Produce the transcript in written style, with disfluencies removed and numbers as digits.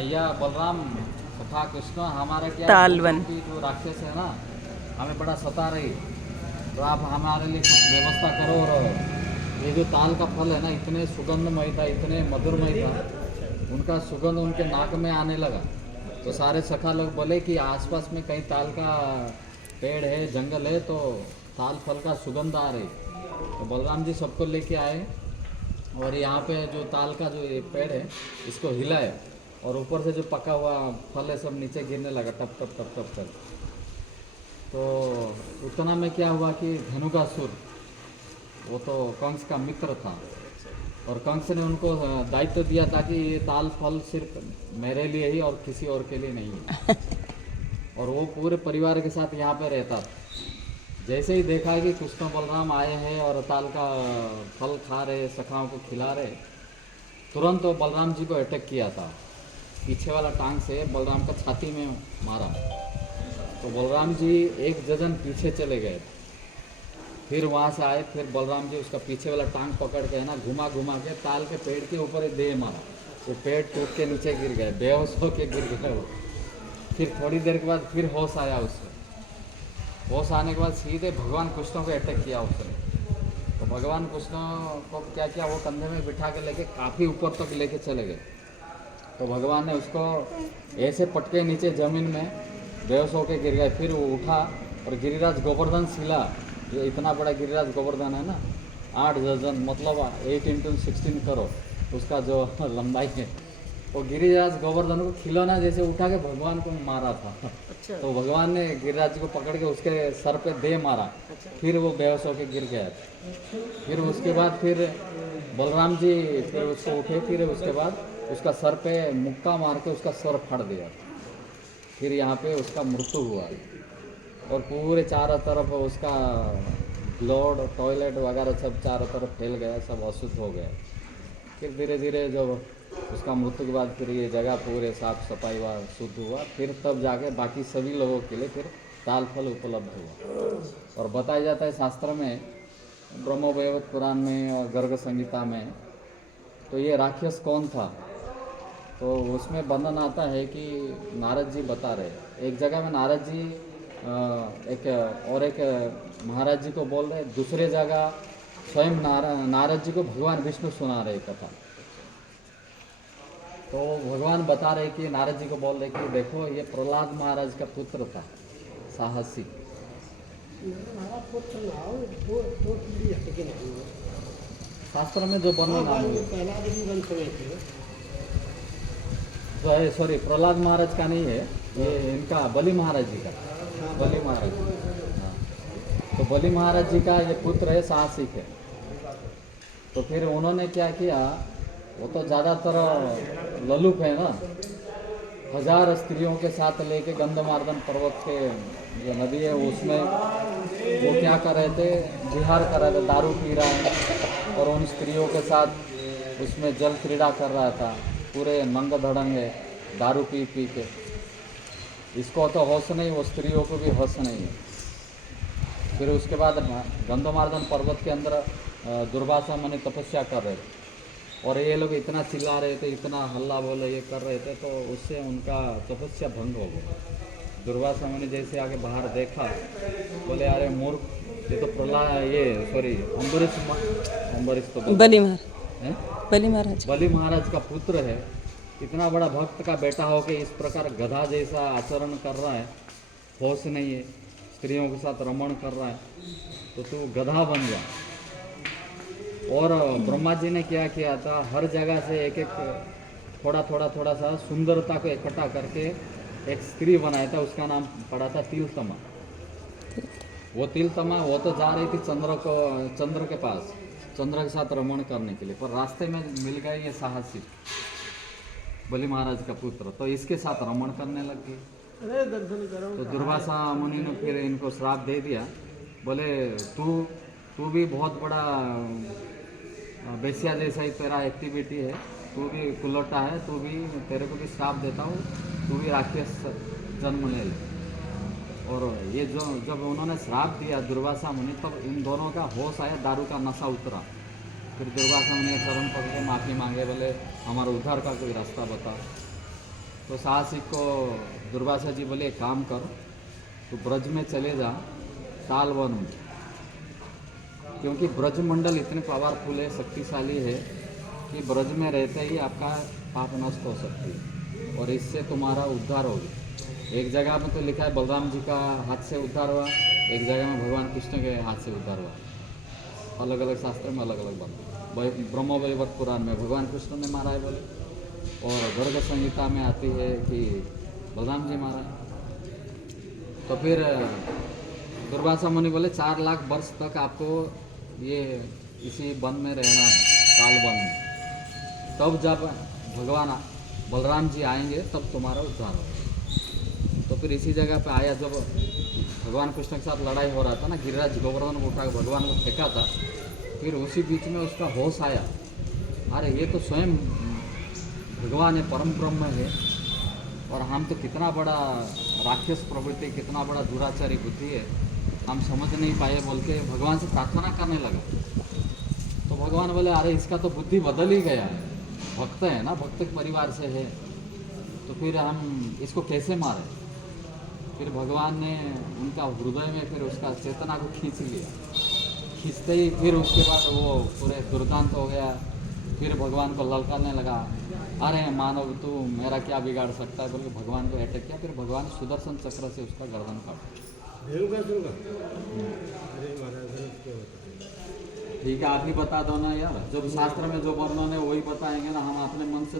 भैया बलराम तथा कृष्ण हमारे क्या तालवन। की जो राक्षस है ना, हमें बड़ा सता रही। तो आप हमारे लिए कुछ व्यवस्था करो। और ये जो ताल का फल है ना, इतने सुगंधमय था, इतने मधुरमय था, उनका सुगंध उनके नाक में आने लगा। तो सारे सखा लोग बोले कि आसपास में कहीं ताल का पेड़ है, जंगल है, तो ताल फल का सुगंध आ रही। तो बलराम जी सबको लेके आए और यहाँ पे जो ताल का जो ये पेड़ है, इसको हिलाए और ऊपर से जो पका हुआ फल है सब नीचे गिरने लगा, टप टप टप टप कर। तो उतना में क्या हुआ कि धनुकासुर, वो तो कंस का मित्र था, और कंस ने उनको दायित्व दिया था कि ये ताल फल सिर्फ मेरे लिए ही और किसी और के लिए नहीं है। और वो पूरे परिवार के साथ यहाँ पे रहता था। जैसे ही देखा कि कृष्ण बलराम आए हैं और ताल का फल खा रहे, सखाओं को खिला रहे, तुरंत वो बलराम जी को अटैक किया था। पीछे वाला टांग से बलराम का छाती में मारा। तो बलराम जी एक जजन पीछे चले गए। फिर वहाँ से आए, फिर बलराम जी उसका पीछे वाला टांग पकड़ के है ना, घुमा घुमा के ताल के पेड़ के ऊपर ही दे मारा। वो पेड़ टूट के नीचे गिर गए, बेहोश होके गिर गए वो। फिर थोड़ी देर के बाद फिर होश आया उसको। होश आने के बाद सीधे भगवान कृष्ण को अटैक किया उसने। तो भगवान कृष्ण को क्या किया, वो कंधे में बिठा के लेके काफ़ी ऊपर तक लेके चले गए। तो भगवान ने उसको ऐसे पटके नीचे ज़मीन में बेहोश होके गिर गए। फिर वो उठा और गिरिराज गोवर्धन शिला, ये इतना बड़ा गिरिराज गोवर्धन है ना, 8 दर्जन मतलब 8 इंटू 16 करोड़ उसका जो लंबाई है, वो गिरिराज गोवर्धन को खिलौना जैसे उठा के भगवान को मारा था। अच्छा। तो भगवान ने गिरिराज को पकड़ के उसके सर पे दे मारा। फिर वो बेहोश होके गिर गया। फिर उसके बाद फिर बलराम जी फिर उसको उठे, फिर उसके बाद उसका सर पे मुक्का मार के उसका सर फाड़ दिया। फिर यहाँ पे उसका मृत्यु हुआ और पूरे चारों तरफ उसका ब्लड, टॉयलेट वगैरह सब चारों तरफ फैल गया, सब अशुद्ध हो गया। फिर धीरे धीरे जब उसका मृत्यु के बाद फिर ये जगह पूरे साफ सफाई हुआ, शुद्ध हुआ, फिर तब जाके बाकी सभी लोगों के लिए फिर ताल फल उपलब्ध हुआ। और बताया जाता है शास्त्र में, ब्रह्मवैवर्त पुराण में और गर्ग संहिता में, तो ये राक्षस कौन था, तो उसमें वर्णन आता है कि नारद जी बता रहे। एक जगह में नारद जी एक महाराज जी को बोल रहे, दूसरे जगह स्वयं नारद जी को भगवान विष्णु सुना रहे कथा। तो भगवान बता रहे कि नारद जी को बोल रहे कि देखो ये प्रहलाद महाराज का पुत्र था, साहसी। शास्त्र में जो वर्णन सॉरी, प्रहलाद महाराज का नहीं है ये, इनका बलि महाराज जी का, बलि महाराज जी। हाँ, तो बलि महाराज जी का ये पुत्र है, साहसिक है। तो फिर उन्होंने क्या किया, वो तो ज़्यादातर ललुप है ना, 1000 स्त्रियों के साथ लेके गंधमार्दन पर्वत के जो नदी है उसमें वो क्या कर रहे थे, विहार कर रहे थे, दारू पी रहा है और उन स्त्रियों के साथ उसमें जल क्रीड़ा कर रहा था, पूरे नंग धड़ंगे दारू पी पी के। इसको तो होश नहीं, वो स्त्रियों को भी होश नहीं है। फिर उसके बाद गंधमार्दन पर्वत के अंदर दुर्वासा मुनि तपस्या कर रहे थे और ये लोग इतना चिल्ला रहे थे, इतना हल्ला बोले ये कर रहे थे, तो उससे उनका तपस्या भंग हो गया। दुर्वासा मुनि जैसे आगे बाहर देखा, बोले अरे मूर्ख, ये तो प्रहलाद, ये सॉरी अम्बरीश तो बलि महाराज बलि महाराज का पुत्र है, इतना बड़ा भक्त का बेटा हो के इस प्रकार गधा जैसा आचरण कर रहा है, होश नहीं है, स्त्रियों के साथ रमण कर रहा है, तो तू गधा बन जा। और ब्रह्मा जी ने क्या किया था, हर जगह से एक एक थोड़ा सा सुंदरता को इकट्ठा करके एक स्त्री बनाया था, उसका नाम पड़ा था तिलतमा। वो तिलतमा वो तो जा रही थी चंद्र के पास, चंद्र के साथ रमण करने के लिए, पर रास्ते में मिल गए ये साहसी बलि महाराज का पुत्र, तो इसके साथ रमण करने लग गए। तो दुर्वासा मुनि ने फिर इनको श्राप दे दिया, बोले तू भी बहुत बड़ा बेसिया जैसा ही तेरा एक्टिविटी है, तू भी कुलोटा है, तू भी, तेरे को भी श्राप देता हूँ, तू भी राक्षस जन्म ले ले। और ये जो जब उन्होंने श्राप दिया दुर्वासा मुनि, तब इन दोनों का होश आया, दारू का नशा उतरा। फिर दुर्वासा मुनि चरण पकड़ के माफ़ी मांगे, बोले हमारा उद्धार का कोई रास्ता बता। तो साहसिक को दुर्वासा जी बोले एक काम कर, तो ब्रज में चले जा, ताल वन में, क्योंकि ब्रज मंडल इतने पावरफुल है, शक्तिशाली है कि ब्रज में रहते ही आपका पाप नष्ट हो सकती है और इससे तुम्हारा उद्धार होगा। एक जगह में तो लिखा है बलराम जी का हाथ से उद्धार हुआ, एक जगह में भगवान कृष्ण के हाथ से उद्धार हुआ। अलग अलग शास्त्र में अलग अलग बात। ब्रह्म वैवर्त पुराण में भगवान कृष्ण ने मारा है बोले, और गर्ग संहिता में आती है कि बलराम जी मारा है। तो फिर दुर्वासा मुनि बोले 4 लाख वर्ष तक आपको ये इसी वन में रहना है, काल वन में। तब जब भगवान बलराम जी आएंगे तब तुम्हारा उद्धार होगा। तो फिर इसी जगह पे आया, जब भगवान कृष्ण के साथ लड़ाई हो रहा था ना, गिरिराज गोवर्धन को उठा के भगवान को फेंका था, फिर उसी बीच में उसका होश आया, अरे ये तो स्वयं भगवान है, परम ब्रह्म है, और हम तो कितना बड़ा राक्षस प्रवृत्ति, कितना बड़ा दुराचारी बुद्धि है, हम समझ नहीं पाए बोल के भगवान से प्रार्थना करने लगा। तो भगवान बोले अरे इसका तो बुद्धि बदल ही गया है, भक्त है ना, भक्त के परिवार से है, तो फिर हम इसको कैसे मारें। फिर भगवान ने उनका हृदय में फिर उसका चेतना को खींच लिया, खींचते ही फिर उसके बाद वो पूरे दुर्दांत हो गया। फिर भगवान को ललकारने लगा, अरे मानव तू मेरा क्या बिगाड़ सकता है बोल के भगवान को अटैक किया। फिर भगवान सुदर्शन चक्र से उसका गर्दन काटा। ठीक है, आप ही बता दो ना यार, जब शास्त्र में जो वर्णन है वही बताएंगे ना, हम अपने मन से